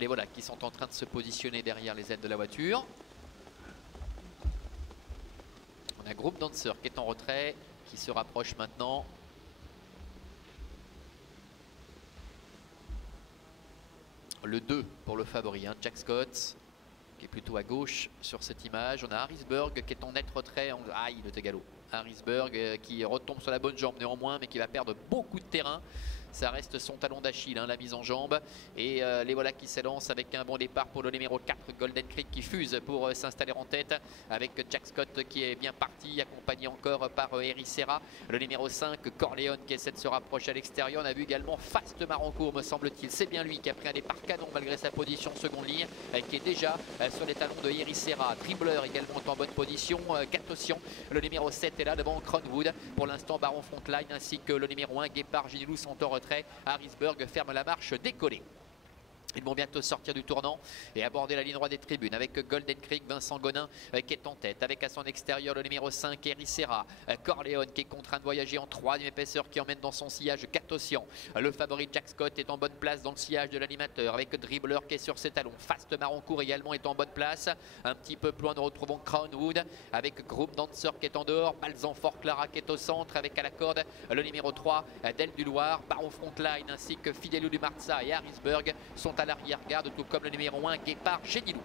Les voilà qui sont en train de se positionner derrière les ailes de la voiture. On a Groupe Dancer qui est en retrait, qui se rapproche maintenant. Le 2 pour le favori, hein, Jack Scott, qui est plutôt à gauche sur cette image. On a Harrisburg qui est en net retrait. Aïe, le Tegalo. Harrisburg qui retombe sur la bonne jambe néanmoins, mais qui va perdre beaucoup de terrain. Ça reste son talon d'Achille, hein, la mise en jambe. Et les voilà qui s'élancent avec un bon départ pour le numéro 4, Golden Creek, qui fuse pour s'installer en tête. Avec Jack Scott qui est bien parti, accompagné encore par Eri Serra. Le numéro 5, Corleone, qui essaie de se rapprocher à l'extérieur. On a vu également Fast Marancourt, me semble-t-il. C'est bien lui qui a pris un départ canon malgré sa position seconde ligne, qui est déjà sur les talons de Eri Serra. Dribbler également en bonne position. Gatosian, le numéro 7 est là devant Crownwood. Pour l'instant, Baron Frontline ainsi que le numéro 1, Guépard Ginilou sont en retrait. Harrisburg ferme la marche décollée. Ils vont bientôt sortir du tournant et aborder la ligne droite des tribunes avec Golden Creek, Vincent Gonin qui est en tête, avec à son extérieur le numéro 5, Eri Serra, Corleone qui est contraint de voyager en 3e épaisseur, qui emmène dans son sillage Gatosian. Le favori Jack Scott est en bonne place dans le sillage de l'animateur avec Dribbler qui est sur ses talons. Fast Marancourt également est en bonne place. Un petit peu plus loin, nous retrouvons Crownwood avec Groupe Dancer qui est en dehors, Balzanfort Clara qui est au centre avec à la corde le numéro 3, Del du Loir, Baron Frontline ainsi que Fidelio du Marza et Harrisburg sont à l'arrière-garde, tout comme le numéro 1, Guépard Génilou.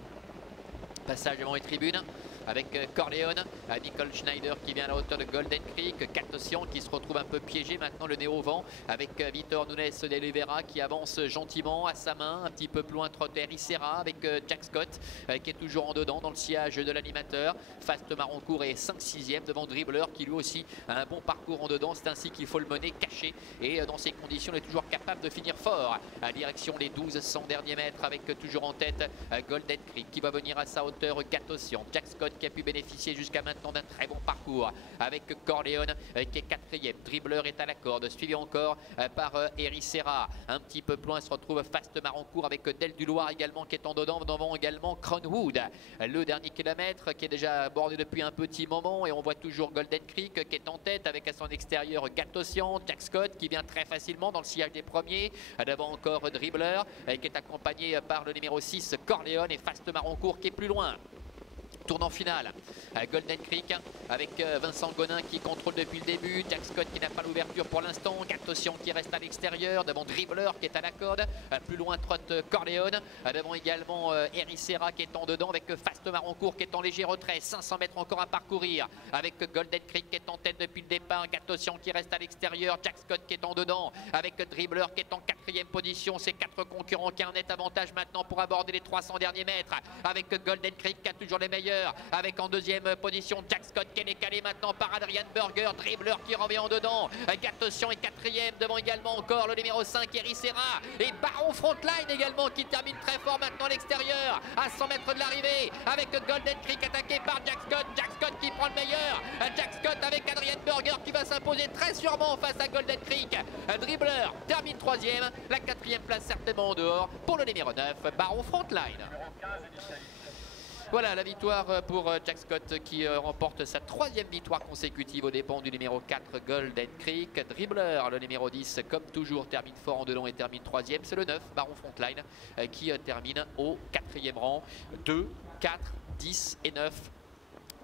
Passage devant les tribunes avec Corleone, Nicole Schneider qui vient à la hauteur de Golden Creek, Gatosian qui se retrouve un peu piégé maintenant le nez au vent avec Vitor Nunes de Oliveira qui avance gentiment à sa main, un petit peu plus loin trotte Eri Serra avec Jack Scott qui est toujours en dedans dans le sillage de l'animateur. Fast Marancourt est 5/6e devant Dribbler qui lui aussi a un bon parcours en dedans, c'est ainsi qu'il faut le mener caché et dans ces conditions il est toujours capable de finir fort à direction des 1200 derniers mètres avec toujours en tête Golden Creek qui va venir à sa hauteur, Gatosian, Jack Scott qui a pu bénéficier jusqu'à maintenant d'un très bon parcours avec Corleone qui est 4e. Dribbler est à la corde, suivi encore par Eri Serra. Un petit peu plus loin se retrouve Fast Marancourt avec Del du Loir également qui est en dedans, devant également Crownwood. Le dernier kilomètre qui est déjà abordé depuis un petit moment et on voit toujours Golden Creek qui est en tête avec à son extérieur Gatosian, Jack Scott qui vient très facilement dans le sillage des premiers. Devant encore Dribbler qui est accompagné par le numéro 6 Corleone et Fast Marancourt qui est plus loin. Tournant final, Golden Creek avec Vincent Gonin qui contrôle depuis le début, Jack Scott qui n'a pas l'ouverture pour l'instant, Gatosian qui reste à l'extérieur, devant Dribbler qui est à la corde, plus loin trotte Corleone, devant également Eri Serra qui est en dedans avec Fast Marancourt qui est en léger retrait, 500 mètres encore à parcourir avec Golden Creek qui est en tête depuis le départ, Gatosian qui reste à l'extérieur, Jack Scott qui est en dedans avec Dribbler qui est en 4e position, ces 4 concurrents qui ont un net avantage maintenant pour aborder les 300 derniers mètres avec Golden Creek qui a toujours les meilleurs. Avec en 2e position Jack Scott qui est décalé maintenant par Adrian Burger, Dribbler qui revient en dedans, Gatosian est 4e, devant également encore le numéro 5 Eri Serra et Baron Frontline également qui termine très fort maintenant à l'extérieur à 100 mètres de l'arrivée avec Golden Creek attaqué par Jack Scott qui prend le meilleur, Jack Scott avec Adrian Burger qui va s'imposer très sûrement face à Golden Creek. Dribbler termine 3e, la 4e place certainement en dehors pour le numéro 9 Baron Frontline. Voilà la victoire pour Jack Scott qui remporte sa 3e victoire consécutive aux dépens du numéro 4 Golden Creek. Dribbler, le numéro 10, comme toujours, termine fort en dedans et termine 3e. C'est le 9, Baron Frontline, qui termine au 4e rang. 2, 4, 10 et 9.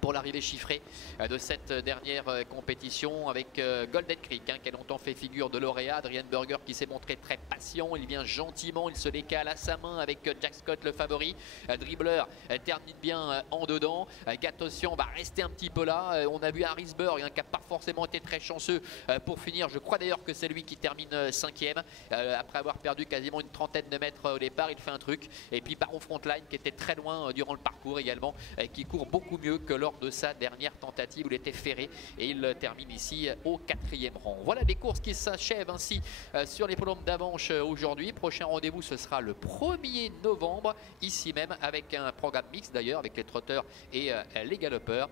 Pour l'arrivée chiffrée de cette dernière compétition avec Golden Creek qui a longtemps fait figure de lauréat, Adrian Burger qui s'est montré très patient, il vient gentiment, il se décale à sa main avec Jack Scott le favori. Dribbler termine bien en dedans, Gatosian va rester un petit peu là, on a vu Harrisburg qui n'a pas forcément été très chanceux pour finir, je crois d'ailleurs que c'est lui qui termine 5e après avoir perdu quasiment une trentaine de mètres au départ, il fait un truc, et puis Baron Frontline qui était très loin durant le parcours également, qui court beaucoup mieux que lors de sa dernière tentative où il était ferré et il termine ici au 4e rang. Voilà des courses qui s'achèvent ainsi sur les podiums d'Avanches aujourd'hui. Prochain rendez-vous ce sera le 1er novembre ici même avec un programme mixte d'ailleurs avec les trotteurs et les galopeurs.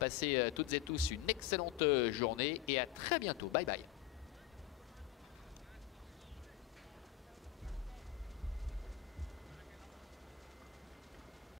Passez toutes et tous une excellente journée et à très bientôt. Bye bye.